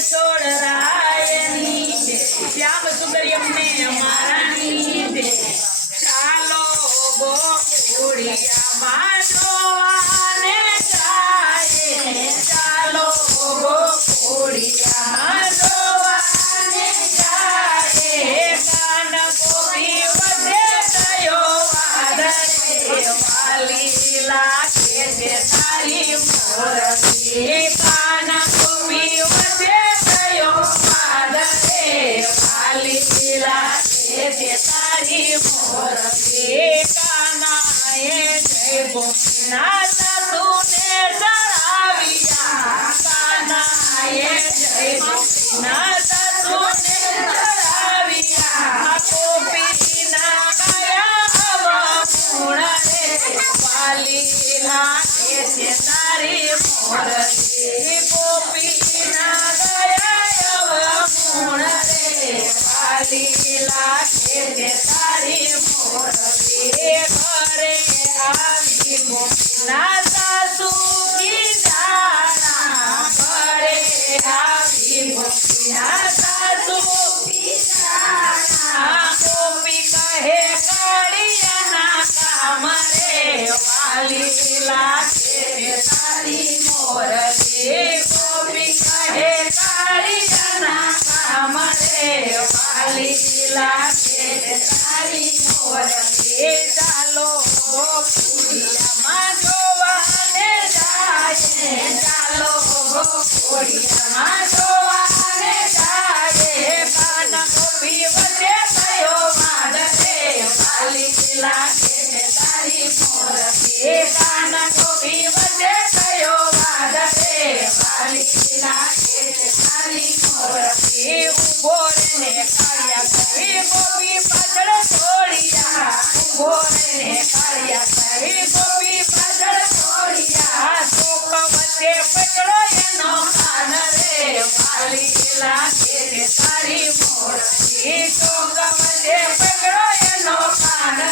છોડ રાયની છે શ્યામ સુંદરિયમ ને અમારાની છે ચાલો ગોકુળિયામાં જોવાને જાય ચાલો ગોકુળિયામાં જોવાને જાય કાન ગોપી વધે થયો વાદળે વાલી લાગે છે તારી મોરલી કાન ગોપી વધે થયો વાદળે વાલી લાગે છે તારી મોરલી કાનાએ જય ગોપીનાથ તુને ચડાવ્યા કાનાએ જય ગોપીનાથ તુને ચડાવ્યા ગોપીના ગયા અવગુણ રે વાલી લાગે છે તારી મોરલી ગોપીના ગયા અવગુણ રે વાલી લાગે છે તારી મોરલી ઘરે આવી ગોપીના સાસુ કીધાણા ઘરે આવી ગોપીના સાસુ કીધાણા ગોપી કહે કાળિયાના કામ રે વાલી લાગે છે તારી મોરલી ગોપી કહે કાળિયાના કામ રે વાલી લાગે છે તારી મોરલી ચાલો ગોકુળિયામાં જોવાને જાય ચાલો ગોકુળિયામાં જોવાને જાય કાન ગોપી વધે થયો વાદળે વાલી લાગે છે તારી મોરલી કાન ગોપી વધે થયો વાદળે વાલી લાગે છે તારી મોરલી ઉભો રહીને કાળિયા કરી ગોપી પાછળ છોડિયા ઉભો રહીને કાળિયા કરી ગોપી પાછળ છોડિયા શોક વચ્ચે પકડો એનો કાન રે વાલી લાગે છે તારી મોરલી શોક વચ્ચે પકડો એનો કાન રે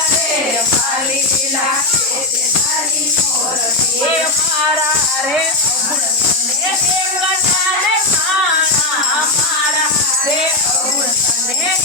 વાલી લાગે છે તારી મોરલી મારા રે અવગુણ તને એક જાને ખાણા મારા રે અવગુણ તને એક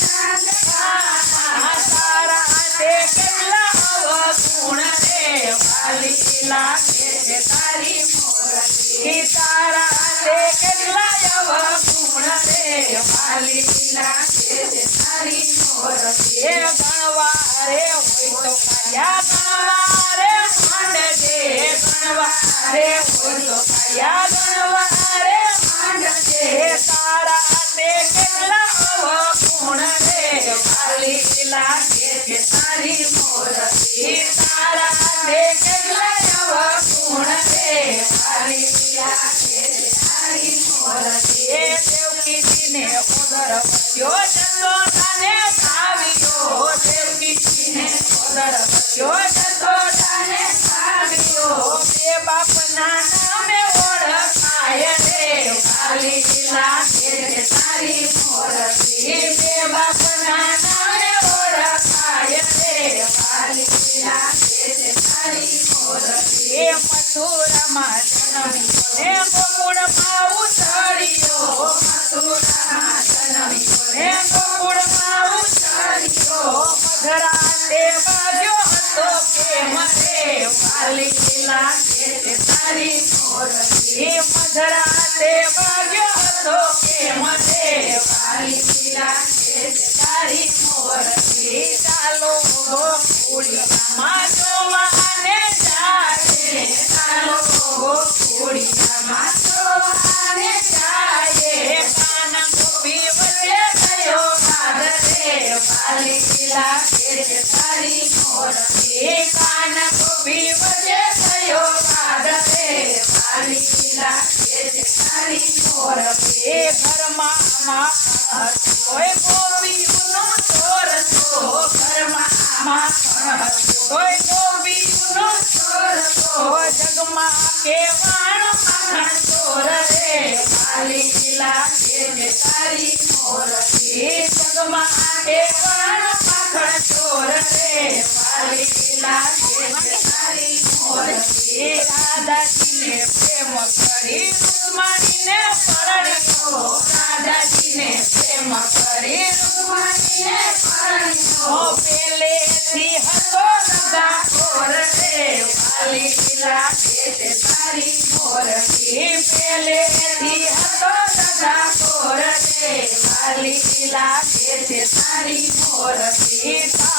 જાને ખાણા તારા તે કેટલા અવગુણ રે વાલી લાગે છે તારી મોરલી તારા તે કેટલા અવગુણ રે વાલી લાગે છે તારી મોરલી ગણવા રે હોય તો કાયા ગણવા રે માંડજે ગણવા રે હોય તો કાયા ગણવા રે માંડજે તારા તે કેટલા અવગુણ રે વાલી લાગે છે તારી મોરલી તારા તે કેટલા અવગુણ રે વાલી લાગે છે તારી મોરલી દેવકીજીને ઉદર વધ્યો જશોદાને ભાવ્યો દેવકીજીને ઉદર વધ્યો જશોદાને ભાવ્યો બે બાપના નામે ઓળખાય રે વાલી લાગે છે તારી મોરલી બે બાપના નામે ઓળખાય રે વાલી લાગે છે તારી મોરલી મથુરામાં જન્મ્યો ને ગોકુળમાં ઉછળ્યો મથુરામાં જન્મ્યો ને ગોકુળમાં ઉછળ્યો મધરા તે ભાગ્યો હતો કેમ રે વાલી લાગે છે તારી મોરલી મધરા તે ભાગ્યો હતો કેમ રે વાલી લાગે છે તારી મોરલી ચાલો ગોકુળિયામાં જોવાને જાય ચાલો ગોકુળિયામાં જોવાને જાય કાન ગોપી વધે થયો વાદળે વાલી લાગે છે તારી મોરલી કાન ગોપી વધે થયો વાદળે વાલી લાગે છે તારી મોરલી ઘરમાં માખણ કોઈ ગોપીનો ચોર તો ઘરમાં માખણ કોઈ ગોપીનો ચોર તો જગમાં કેવાણ માખણ ચોર રે વાલી લાગે છે તારી મોરલી જગમાં કેવાણ માખણ ચોર રે વાલી લાગે છે તારી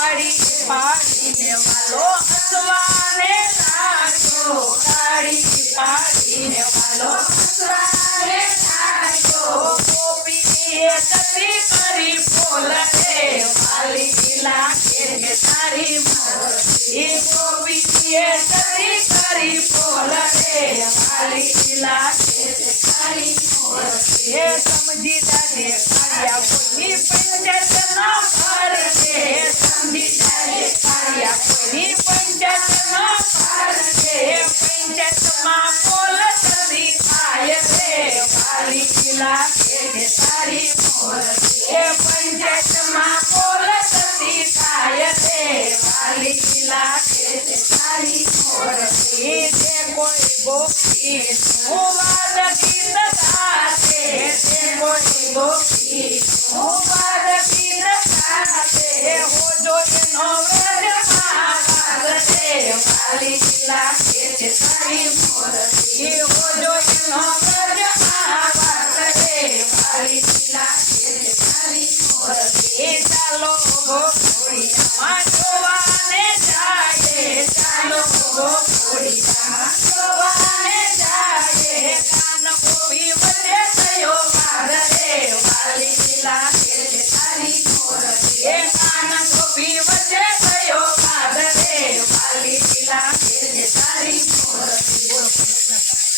પાડી પાડીને વાલો હસવાને લાગ્યો પાડી પાડીને વાલો હસવાને લાગ્યો ગોપીએ કદી કરી બોલ રે વાલી લાગે કે તારી મોરલી ગોપીએ કદી કરી બોલ રે વાલી લાગે કે તારી મોરલી એ સમજી જાજે કાળિયા કોઈની પંચાયત ન ભરજે સમજી જાજે કાળિયા કોઈની પંચાયત ન ભરજે પંચાયતમાં બોલ સદી થાય રે વાલી લાગે કે તારી મોરલી એ પંચાયતમાં બોલ સદી થાય રે વાલી લાગે કે તારી મોરલી જે કોઈ ગોપી હું વાદ ગીત ગાશે જે કોઈ ગોપી હું વાદ ગીત ગાશે હો જો એનો વ્રજમાં વાગશે વાલી લાગે છે તારી મોરલી હો જો એનો વ્રજમાં વાગશે વાલી લાગે છે તારી મોરલી ચાલો ગોકુળિયામાં જોવાને જાય ચાલો ગોકુળિયામાં જોવા